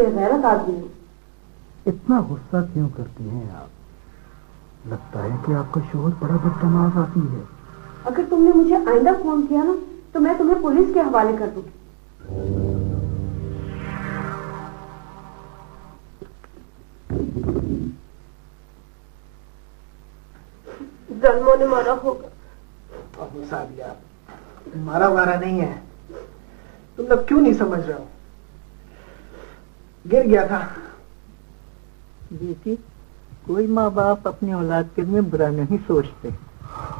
بےغیرت آدمی ہوں. اتنا غصہ کیوں کرتی ہیں آپ؟ لگتا ہے کہ آپ کا شوہر بڑا بدتمیز آدمی ہے. اگر تم نے مجھے آئندہ فون کیا نا تو میں تمہیں پولیس کے حوالے کر دوں گی. ظالموں نے مارا ہوگا. مارا وارا نہیں ہے. تم لوگ کیوں نہیں سمجھ رہے ہو؟ گر گیا تھا. بیٹی، کوئی ماں باپ اپنی اولاد کے لیے برا نہیں سوچتے.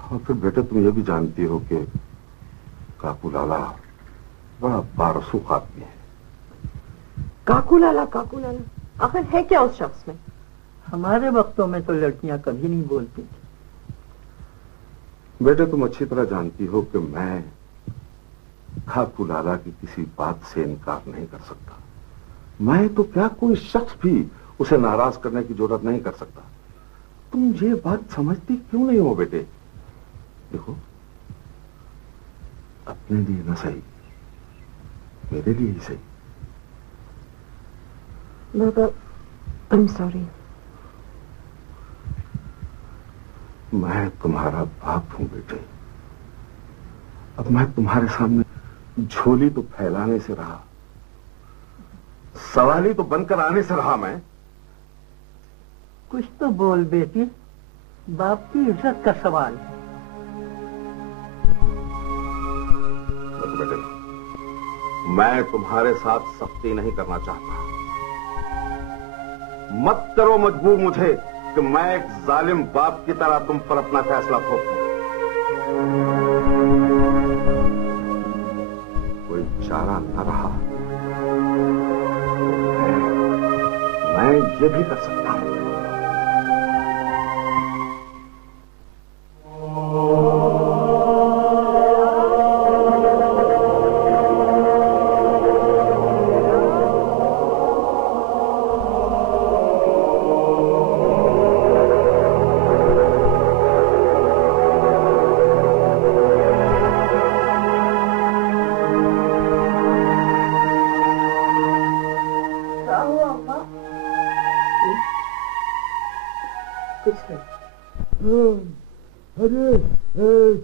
اور پھر بیٹے تم یہ بھی جانتی ہو کہ کاکو لالا بڑا بارسوخ آدمی ہے. کاکو لالا آخر ہے کیا اس شخص میں؟ ہمارے وقتوں میں تو لڑکیاں کبھی نہیں بولتی تھی. بیٹے تم اچھی طرح جانتی ہو کہ میں کاکو لالا کی کسی بات سے انکار نہیں کر سکتا. میں تو کیا کوئی شخص بھی اسے ناراض کرنے کی جرات نہیں کر سکتا. تم یہ بات سمجھتی کیوں نہیں ہو بیٹے؟ دیکھو، اپنے لیے نہ صحیح، میرے لیے ہی صحیح. بابا I'm sorry. میں تمہارا باپ ہوں بیٹے. اب میں تمہارے سامنے جھولی تو پھیلانے سے رہا، سوالی تو بن کر آنے سے رہا. میں کچھ تو بول بیٹی، باپ کی عزت کا سوال. دیکھو بیٹے، میں تمہارے ساتھ سختی نہیں کرنا چاہتا. مت کرو مجبور مجھے کہ میں ایک ظالم باپ کی طرح تم پر اپنا فیصلہ تھوپوں. کوئی چارہ نہ رہا میں یہ بھی کر سکتا ہوں.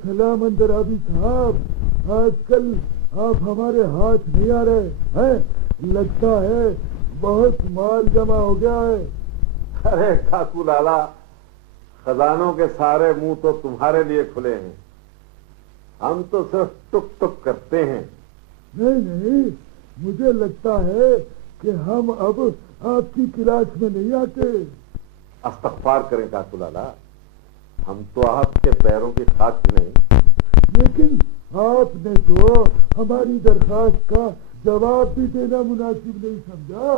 سلام اندرابی صاحب، آج کل آپ ہمارے ہاتھ نہیں آ رہے ہیں. لگتا ہے بہت مال جمع ہو گیا ہے. ارے کاکو لالا، خزانوں کے سارے منہ تو تمہارے لیے کھلے ہیں. ہم تو صرف ٹک ٹک کرتے ہیں. نہیں، مجھے لگتا ہے کہ ہم اب آپ کی کلاس میں نہیں آتے. استغفار کریں کاکو لالا، ہم تو آپ کے پیروں کی خاک نہیں. لیکن آپ نے تو ہماری درخواست کا جواب بھی دینا مناسب نہیں سمجھا.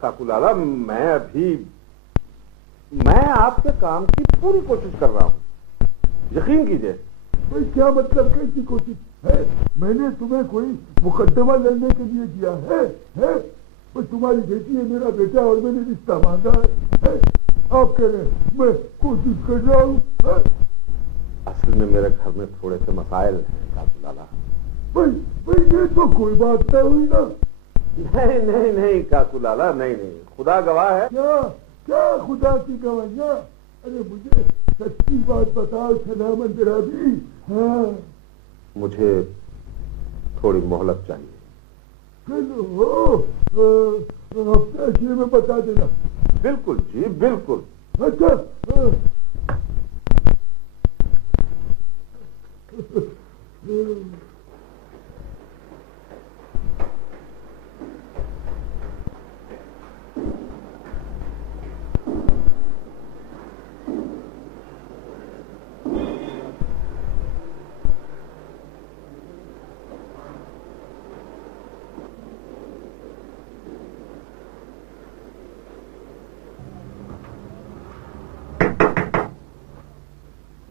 کاکو لالا، میں آپ کے کام کی پوری کوشش کر رہا ہوں، یقین کیجئے. کیا مطلب کیسی کوشش ہے؟ میں نے تمہیں کوئی مقدمہ لڑنے کے لیے دیا ہے؟ تمہاری بیٹی ہے، میرا بیٹا، اور میں نے رشتہ مانگا ہے. آپ کہہ رہے ہیں میں کوشش کر رہا ہوں. اصل میں میرے گھر میں تھوڑے سے مسائل ہیں کاکو لالا. بھائی یہ تو کوئی بات نہ ہوئی نا. نہیں کاکو لالا، نہیں، خدا گواہ ہے. کیا خدا کی گواہیاں؟ ارے مجھے سچی بات بتاؤ سلام اندرابی. ہاں، مجھے تھوڑی مہلت چاہیے. چلو ہفتے اشرے میں بتا دینا. بالکل جی، بالکل. اچھا.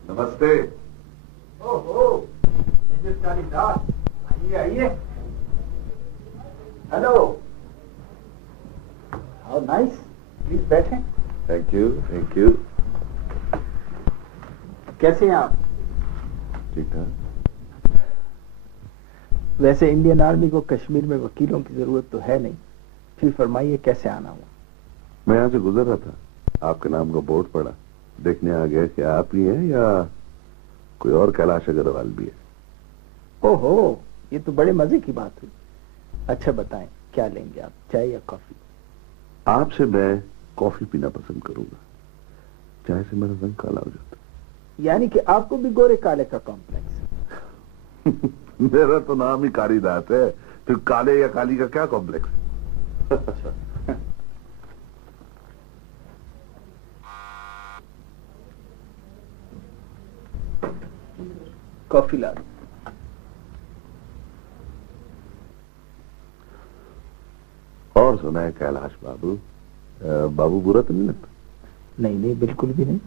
نمستے. آئیے. ہلو. How nice. پلیز بیٹھیں. Thank you. کیسے ہیں آپ؟ ٹھیک ٹھاک. ویسے انڈین آرمی کو کشمیر میں وکیلوں کی ضرورت تو ہے نہیں. پھر فرمائیے کیسے آنا ہوا؟ میں یہاں سے گزر رہا تھا، آپ کے نام کا بورڈ پڑا، دیکھنے آ گیا کہ آپ ہی ہیں یا کوئی اور کیلاش اگروال بھی ہے۔ اوہو، یہ تو بڑے مزے کی بات ہوئی۔ اچھا بتائیں کیا لیں گے آپ، چائے یا کافی؟ آپ سے میں کافی پینا پسند کروں گا، چائے سے میرا رنگ کالا ہو جاتا ہے۔ یعنی کہ آپ کو بھی گورے کالے کا کمپلیکس ہے؟ میرا تو نام ہی کاری دات ہے، پھر کالے یا کالی کا کیا کمپلیکس ہے؟ کافی لا دو۔ اور سنا ہے کیلاش بابو، بابو برا تو نہیں لگتا؟ نہیں نہیں، بالکل بھی نہیں۔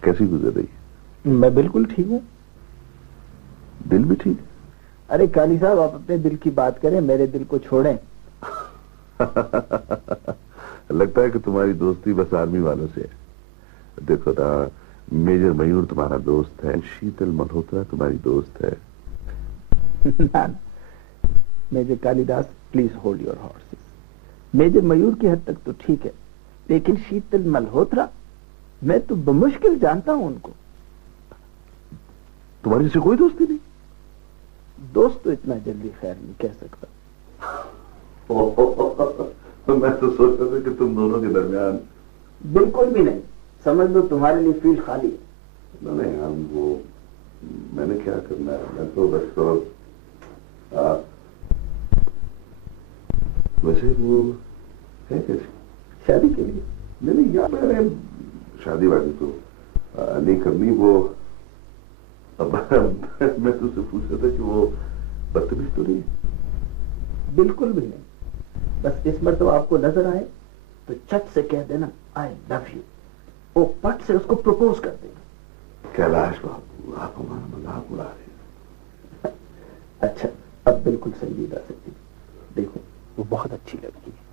کیسی گزر رہی ہے؟ میں بالکل ٹھیک ہوں۔ دل بھی ٹھیک ہے؟ ارے کالی صاحب، آپ اپنے دل کی بات کریں، میرے دل کو چھوڑیں۔ لگتا ہے کہ تمہاری دوستی بس آرمی والوں سے ہے۔ دیکھو نا، میجر میور تمہارا دوست ہے، شیتل ملہوترا تمہاری دوست ہے۔ Major Kali Das, please hold your horses. Major Mayur کی حد تک تو ٹھیک ہے، لیکن شیتل ملہوترا، میں تو بمشکل جانتا ہوں ان کو۔ تمہاری سے کوئی دوستی نہیں؟ دوست تو اتنا جلدی خیر نہیں کہہ سکتا۔ میں تو سوچ رہا تھا کہ تم دونوں کے درمیان۔ بالکل بھی نہیں، سمجھ لو تمہارے لیے فیلڈ خالی ہے۔ نہیں، ہم وہ میں نے کیا کرنا ہے، میں تو بس ویسے وہ ہے کیسے شادی کے لیے؟ نہیں یار، میں نے شادی وادی تو نہیں کرنی۔ وہ اب میں تم سے پوچھ رہا تھا کہ وہ بدتمیز تو نہیں؟ بالکل بھی نہیں، بس اس مرتبہ آپ کو نظر آئے تو چٹ سے کہہ دینا آئی لو یو، وہ پٹ سے اس کو پروپوز کر دینا۔ کیلاش بابو، آپ ہمارا مذاق اڑا رہے ہیں۔ اچھا، اب بالکل سنجیدہ سے دیکھو، وہ بہت اچھی لڑکی ہے۔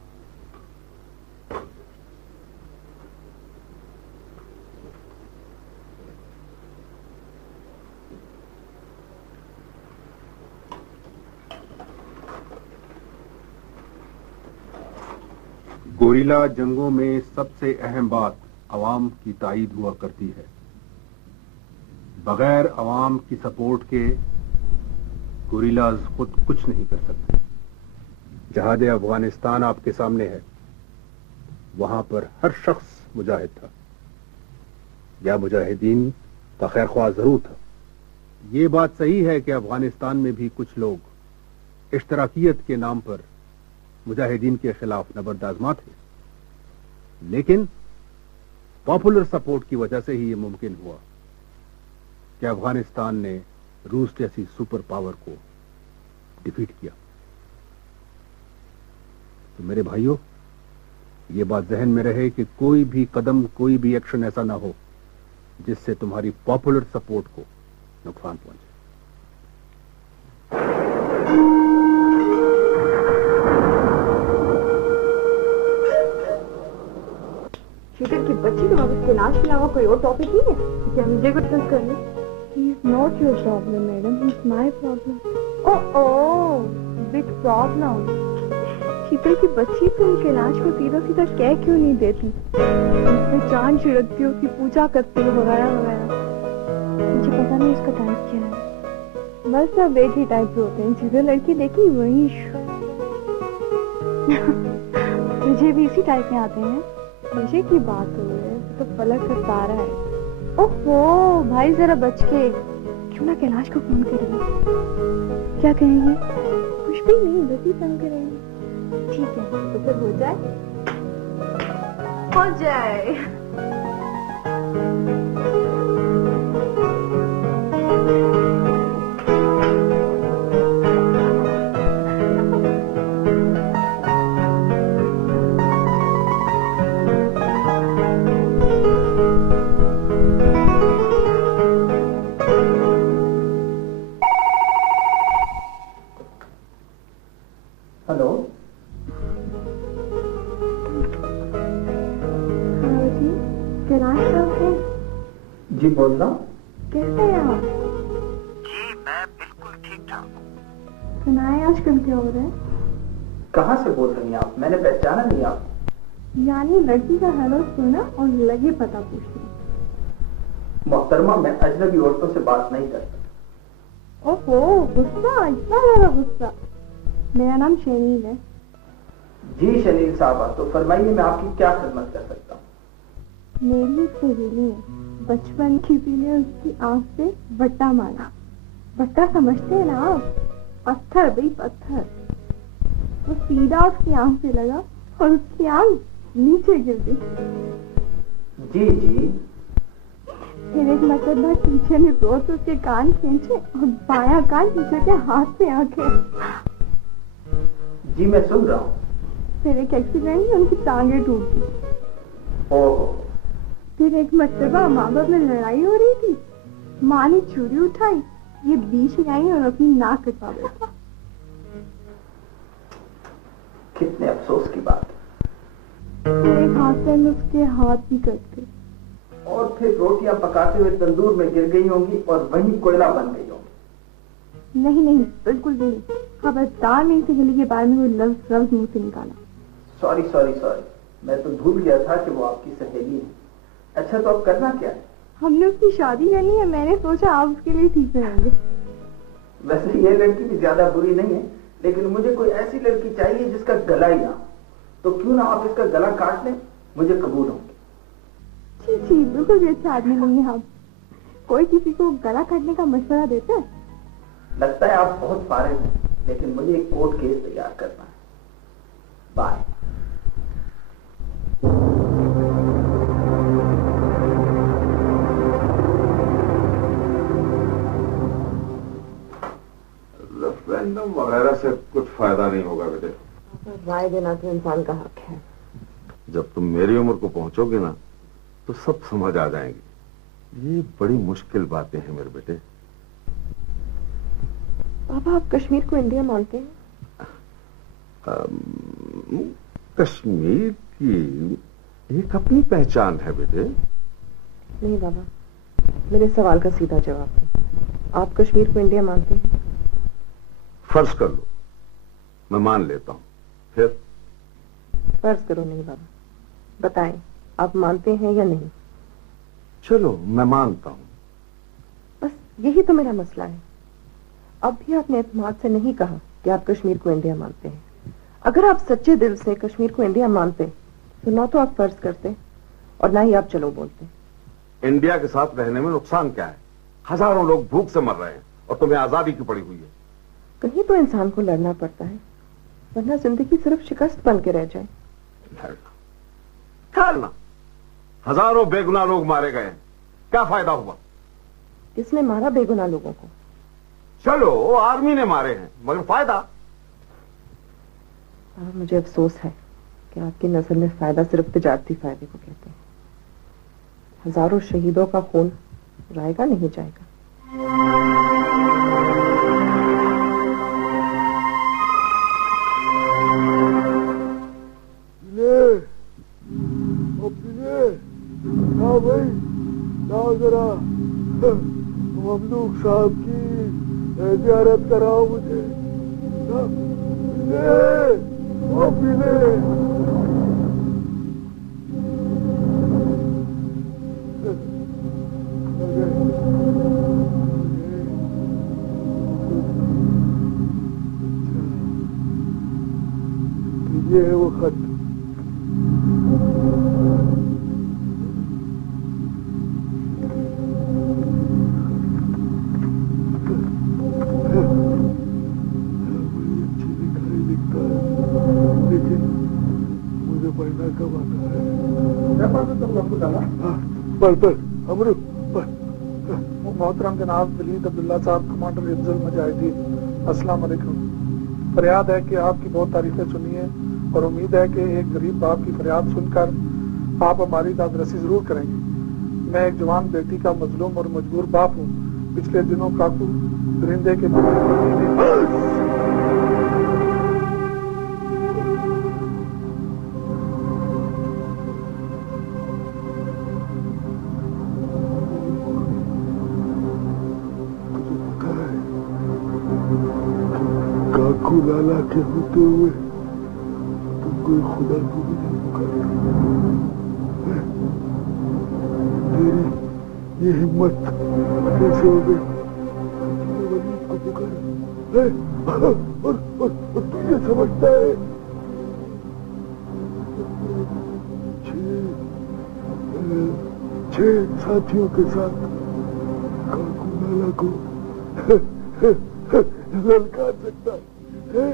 گوریلا جنگوں میں سب سے اہم بات عوام کی تائید ہوا کرتی ہے۔ بغیر عوام کی سپورٹ کے گوریلاز خود کچھ نہیں کر سکتے۔ جہاد افغانستان آپ کے سامنے ہے، وہاں پر ہر شخص مجاہد تھا یا مجاہدین کا خیر خواہ ضرور تھا۔ یہ بات صحیح ہے کہ افغانستان میں بھی کچھ لوگ اشتراکیت کے نام پر مجاہدین کے خلاف نبرد آزما تھے، لیکن پاپولر سپورٹ کی وجہ سے ہی یہ ممکن ہوا کہ افغانستان نے روس جیسی سپر پاور کو ڈیفیٹ کیا۔ تو میرے بھائیوں، یہ بات ذہن میں رہے کہ کوئی بھی قدم، کوئی بھی ایکشن ایسا نہ ہو جس سے تمہاری پاپولر سپورٹ کو نقصان پہنچے۔ شیتل کی بچی، تم اب اس کے علاج کے علاوہ کوئی اور ٹاپک نہیں ہے کیا مجھے کچھ ڈسکس کرنا؟ He is not your problem, madam. He is my problem. Oh, big problem. Sheetal کی بچی، تم کیلاش کو سیدھا سیدھا کہہ کیوں نہیں دیتی؟ اس پہ چاند چھڑکتی ہو، اس کی پوجا کرتی ہو، وغیرہ وغیرہ۔ مجھے پتا نہیں اس کا ٹائپ کیا ہے۔ بس سب ایک ہی ٹائپ کے ہوتے ہیں، جسے لڑکی دیکھی وہی مجھے بھی اسی ٹائپ میں آتے ہیں۔ مجھے کی بات ہو رہی ہے تو فلک کا تارا ہے۔ اوہو بھائی، ذرا بچ کے، کیوں نہ کیلاش کو فون کریں؟ کیا کہیں گے؟ کچھ بھی نہیں، بس ہی فون کریں گے۔ ٹھیک ہے، تو پھر ہو جائے ہو جائے۔ ہلو، ہاں جی، کیلاش صاحب ہے؟ جی بول رہا ہوں۔ کیسے ہیں آپ؟ جی میں بالکل ٹھیک ٹھاک ہوں۔ سنائیں آج کل کیا ہو رہا ہے؟ कहाँ से बोल रही हैं आप? मैंने पहचाना नहीं आप। यानी लड़की का हेलो सुना और लगे पता पूछना। मोहतरमा, मैं अजनबी औरतों से बात नहीं करता। ओहो, गुस्सा, इतना ज्यादा गुस्सा। मेरा नाम शनील है। जी शनील साहबा, तो फरमाइए मैं आपकी क्या खिदमत कर सकता हूँ? मेरी सहेली है, बचपन किसी ने उसकी आंख से बट्टा मारा। बट्टा समझते हैं ना आप? पत्थर भाई, पत्थर। वो सीधा उसकी आंख से लगा और उसकी आंख नीचे गिर गई। जी जी। फिर एक मतलब टीचर ने जोर से उसके कान खींचे और बायां कान टीचर के हाथ से आंखें। जी मैं सुन रहा हूँ। फिर एक एक्सीडेंट में उनकी टांगे टूट गई। ओहो। फिर एक मर्तबा माँ बाप में लड़ाई हो रही थी। माँ ने छुरी उठाई, ये बीच में आई और अपनी नाक कटवा बैठा। कितने अफसोस की बात। फिर एक हादसे में उसके हाथ भी कट गए। और फिर रोटियां पकाते हुए तंदूर में गिर गई होंगी और वहीं कोयला बन गई होंगी। नहीं नहीं, बिल्कुल भी नहीं। खबरदार मेरी सहेली के बारे में कोई लफ्ज मुंह से निकाला। सॉरी सॉरी सॉरी, मैं तो भूल गया था कि वो आपकी सहेली है। अच्छा, तो अब करना क्या है? हमने उसकी शादी करनी है। मैंने सोचा आप उसके लिए ठीक रहेंगे। वैसे ये लड़की भी ज्यादा बुरी नहीं है, लेकिन मुझे कोई ऐसी लड़की चाहिए जिसका गला ही ना हो। तो क्यों ना आप इसका गला काट लें, मुझे कबूल होंगे। जी जी, बिल्कुल भी अच्छा आदमी नहीं है आप। कोई किसी को गला काटने का मशवरा देते हैं? लगता है आप बहुत फारिग हैं, लेकिन मुझे एक कोर्ट केस तैयार करना है। बाय। रेफरेंडम वगैरह से कुछ फायदा नहीं होगा बेटे। राय देना तो इंसान का हक है। जब तुम मेरी उम्र को पहुंचोगे ना तो सब समझ आ जाएंगी। ये बड़ी मुश्किल बातें हैं मेरे बेटे। पापा, आप कश्मीर को इंडिया मानते हैं? कश्मीर की एक अपनी पहचान है बेटे। नहीं बाबा, मेरे सवाल का सीधा जवाब है। आप कश्मीर को इंडिया मानते हैं? फर्ज कर लो, मैं मान लेता हूं। फिर? फर्ज करो नहीं बाबा, बताएं आप मानते हैं या नहीं? चलो मैं मानता हूं। बस यही तो मेरा मसला है। अब भी आपने एतमाद से नहीं कहा कि आप कश्मीर को इंडिया मानते हैं। अगर आप सच्चे दिल से कश्मीर को इंडिया मानते तो ना तो आप फर्ज करते और ना ही आप चलो बोलते। इंडिया के साथ रहने में नुकसान क्या है? हजारों लोग भूख से मर रहे हैं और तुम्हें आजादी की पड़ी हुई है। कहीं तो इंसान को लड़ना पड़ता है, वरना जिंदगी सिर्फ शिकस्त बन के रह जाए। लड़ना? हजारों बेगुनाह लोग मारे गए, क्या फायदा हुआ? किसने मारा बेगुनाह लोगों को? चलो आर्मी ने मारे हैं, मगर फायदा? मुझे अफसोस है कि आपकी नजर में फायदा सिर्फ तिजारती फायदे को कहते हैं। हजारों शहीदों का खून रायगा नहीं जाएगा। हाँ भाई, जाओ जरा ममलूक साहब की ज़ियारत कराओ मुझे। पीले ये है वो खत। पर अमरू पर मोहतरम जनाब वलीद अब्दुल्ला साहब, कमांडर हिफ्जुल मुजाहिदीन, अस्सलाम वालेकुम। फरियाद है कि आपकी बहुत तारीफें सुनी है और उम्मीद है कि एक गरीब बाप की फरियाद सुनकर आप हमारी दादरसी जरूर करेंगे। मैं एक जवान बेटी का मजलूम और मजबूर बाप हूँ। पिछले दिनों काकू दरिंदे के काकू लाला के होते हुए कोई खुदा को भी नहीं पुकारता। तेरी ये हिम्मत कैसे हो गई? तूने वली को पुकारा और तू ये समझता है छह साथियों के साथ काकू लाला को ललकार सकता है?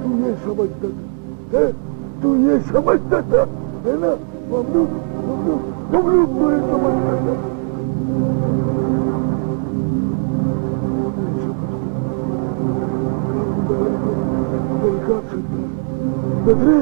तू ये समझता था, तू ये समझता था, है ना? ममलूक तू ये समझता था। ललकार सकता है बदरे।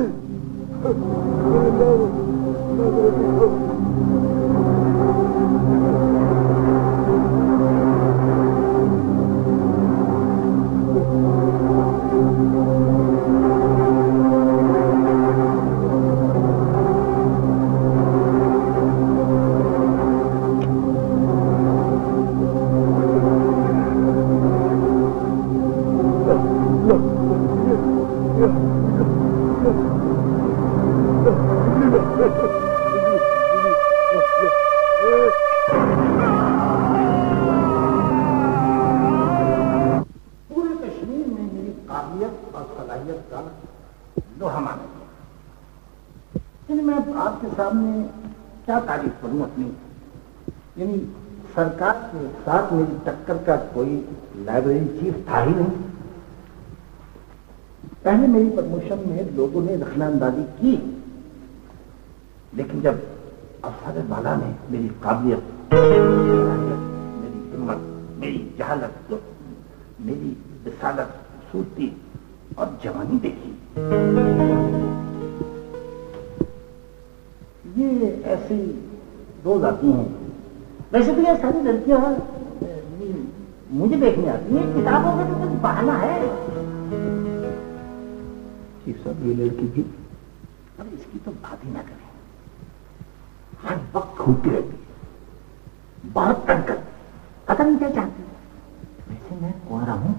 पूरे कश्मीर में मेरी काबिलियत और सलाहियत का लोहा माना गया। यानी मैं आपके सामने क्या तारीफ करूं अपनी, यानी सरकार के साथ मेरी टक्कर का कोई लाइब्रेरी चीफ था ही नहीं। पहले मेरी प्रमोशन में लोगों ने दखलंदाजी की, लेकिन जब अफसर वाला ने मेरी काबिलियत, मेरी हिम्मत, मेरी जहालत, मेरी विसालत, खूबसूरती और जवानी देखी, ये ऐसी रोज आती हैं। वैसे भी ये सारी लड़कियां मुझे देखने आती हैं, किताबों में तो कुछ बहाना है। सब ये लड़की भी, अब इसकी तो बात ही ना करें, हर वक्त घूमती रहती है, बहुत तंग करती, पता नहीं क्या चाहती। वैसे मैं कुंवारा हूं,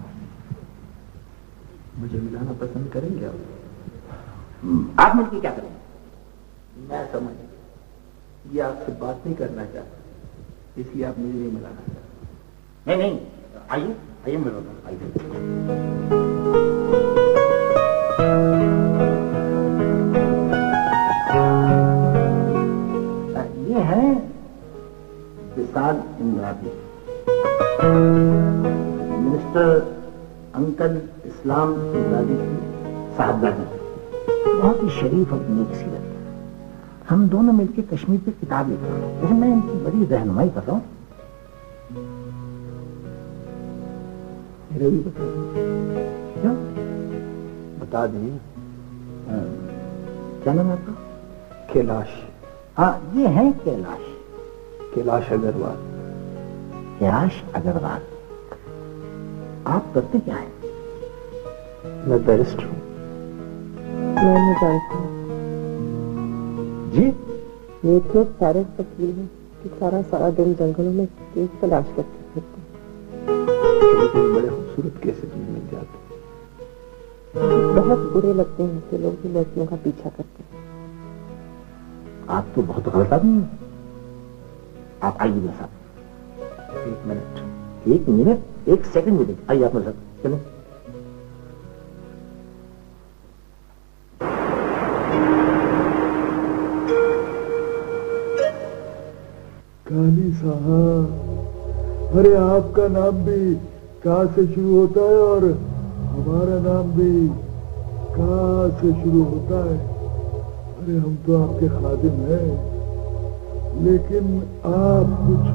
मुझे मिलाना पसंद करेंगे आप मिलकर क्या करेंगे? मैं समझ, ये आपसे बात नहीं करना चाहता, इसलिए आप मुझे नहीं मिलाना चाहते। नहीं, आइए आइए मिलो, आइए। ये है विशाल इंद्रादी, मिनिस्टर अंकल इस्लाम इंद्रादी की साहबजादी, बहुत ही शरीफ और नेक सीरत। हम दोनों मिलकर कश्मीर पे किताब लिख रहे हैं, जैसे मैं इनकी बड़ी रहनुमाई कर रहा हूँ। भी बता क्या बता दें? क्या नाम है आपका? कैलाश। हाँ, ये है कैलाश, कैलाश अग्रवाल। कैलाश अग्रवाल, आप करते क्या हैं? मैं बैरिस्टर हूँ। मैं नहीं जानती हूँ जी। ये इतने सारे वकील हैं कि सारा दिन जंगलों में केस तलाश करते फिरते। बड़े खूबसूरत केसेस मिल जाते, बहुत बुरे लगते हैं ऐसे लोग जो लड़कियों का पीछा करते हैं। आप तो बहुत गलत आदमी हैं। आप आइए मेरे साथ, एक मिनट एक सेकंड में आइए आप मेरे साथ, चलो। काली साहब, अरे आपका नाम भी का से शुरू होता है और हमारा नाम भी का से शुरू होता है। अरे हम तो आपके खादिम हैं, लेकिन आप कुछ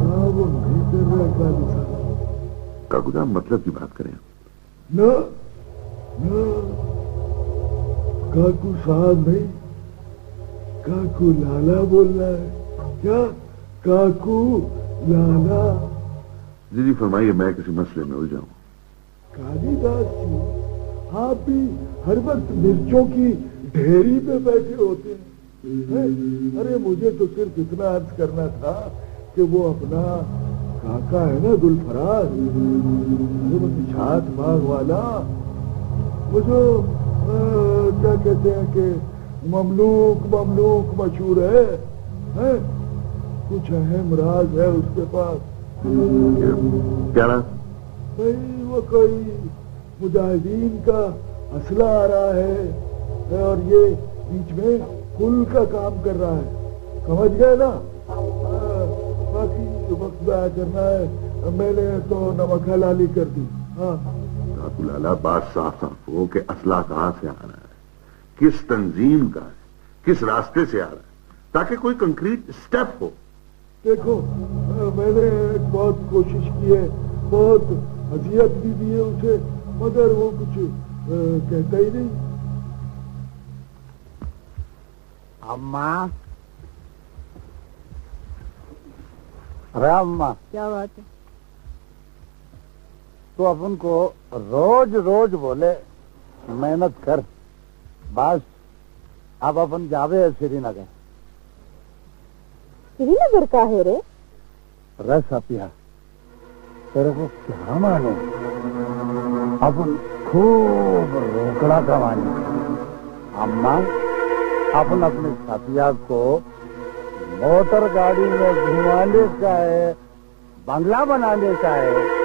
ताउन नहीं कर रहे काली साहब। काकू साहब मतलब की बात करें। ना काकू साहब नहीं, काकू लाला बोलना है क्या? काकू लाला। जी फरमाइए, मैं किसी मसले में उलझा हूं। कालीदास जी, आप भी हर वक्त मिर्चों की ढेरी पे बैठे होते हैं। अरे मुझे तो सिर्फ इतना अर्ज करना था कि वो अपना काका है ना गुलफराज, अरे वो निछात बाग वाला, वो जो क्या कहते हैं कि ममलूक ममलूक मशहूर है? कुछ अहम राज है उसके पास। क्या राज? भाई वो कोई मुजाहिदीन का असला आ रहा है और ये बीच में पुल का काम कर रहा है, समझ गए ना? बाकी वक्त जाया करना है, मैंने तो नमक हलाली कर दी। हाँ लाला, बात साफ साफ हो कि असला कहाँ से आ रहा है, किस तंजीम का है, किस रास्ते से आ रहा है, ताकि कोई कंक्रीट स्टेप हो। देखो मैंने बहुत कोशिश की है, बहुत अजियत भी दी है उसे, मगर वो कुछ कहता ही नहीं। अम्मा, अरे अम्मा, क्या बात है? तो अपन को रोज रोज बोले मेहनत कर, बस अब अपन जावे श्रीनगर। श्रीनगर का है रे? रस अपिया तेरे को क्या मानो, अपन खूब रोकड़ा कमाने। अम्मा, अपन अपने सपिया को मोटर गाड़ी में घुमाने का है, बंगला बनाने का है।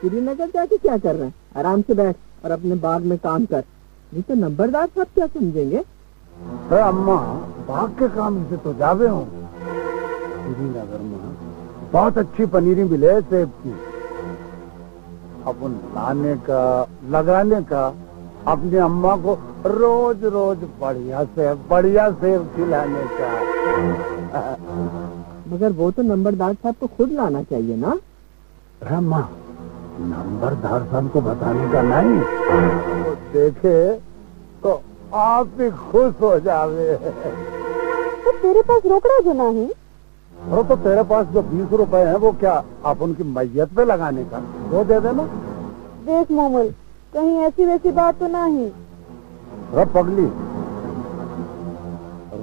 श्रीनगर जाके क्या कर रहे हैं? आराम से बैठ और अपने बाग में काम कर, नहीं तो नंबरदार साहब क्या समझेंगे? अरे अम्मा, बाग के काम से तो जावे हूँ। श्रीनगर में बहुत अच्छी पनीरी मिले सेब की, अपन लाने का लगाने का, अपनी अम्मा को रोज रोज बढ़िया सेब खिलाने का। मगर वो तो नंबरदार साहब को खुद लाना चाहिए ना? अरे अम्मा, नंबरदार साहब को बताने का नहीं, वो देखे तो आप ही खुश हो जावे। तो तेरे पास रोकड़ा जो नहीं? अरे तो तेरे पास जो 20 रुपए हैं वो क्या आप उनकी मैयत पे लगाने का, वो दे देना। देख मोमल, कहीं ऐसी वैसी बात तो नहीं। अरे पगली,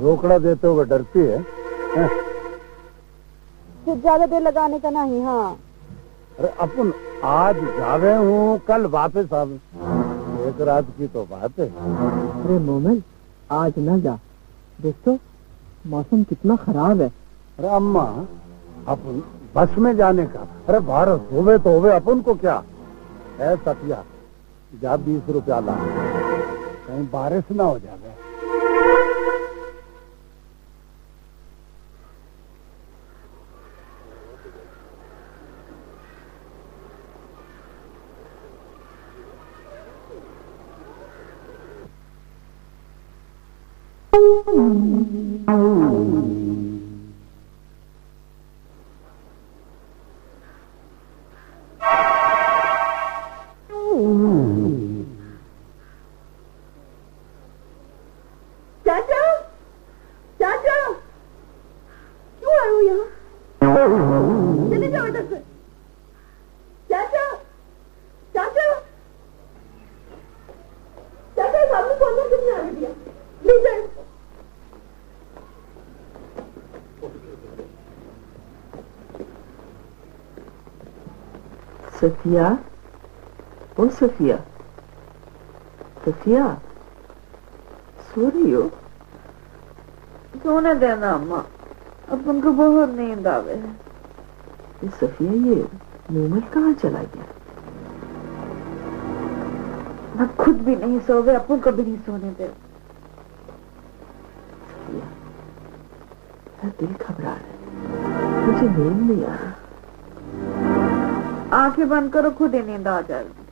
रोकड़ा देते हुए डरती है? फिर ज्यादा देर लगाने का नहीं। हाँ, अरे अपन आज जावे हूँ, कल वापस आवे, एक रात की तो बात है। अरे मोमल, आज न जा, देख तो मौसम कितना खराब है। अरे अम्मा, अपन बस में जाने का, अरे भारत होवे तो होवे, अपन को क्या है। सतिया जा 20 रुपया ला, कहीं बारिश ना हो जावे। सफिया, ओ सफिया, सफिया, सो रही हो? सोने देना अम्मा, अब उनको बहुत नींद आवे है। ये सफिया, ये मोमल कहाँ चला गया? मैं खुद भी नहीं सोवे, अपन को भी नहीं सोने दे। सफिया, मेरा दिल घबरा रहा है, मुझे नींद नहीं आ रही। आंखें बंद करो, खुद ही नींद आ जाएगी।